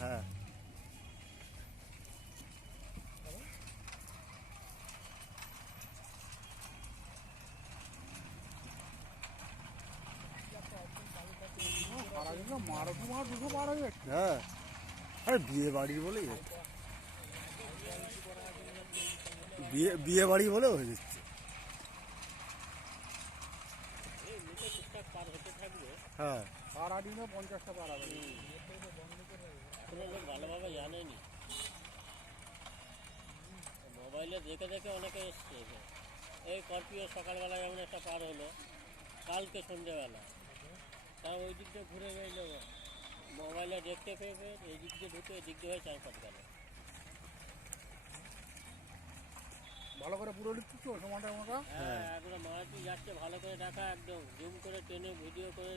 হ্যাঁ হ্যাঁ আরে বিয়ে বাড়ির বলেই বিয়ে বাড়ি বলেও হয়ে যাচ্ছে। হ্যাঁ পাড়া দিনে 50টা পাড়া ভালোভাবে জানেনি, মোবাইলে দেখে দেখে অনেকে এসছে। এই কর্পিও সকালবেলা যেমন একটা পার হলো, কালকে সন্ধ্যেবেলা তা ওই দিক দিয়ে ঘুরে গেল, মোবাইলে দেখতে পেয়ে পেয়ে এই দিক দিয়ে ঢুকে এই দিক দিয়ে হয়ে 4-5 গেল। ভালো করে পুরো লিখছিস তো সময়টা আমরা? হ্যাঁ একদম মারাঠি যাচ্ছে, ভালো করে দেখা, একদম জুম করে টেনে ভিডিও করে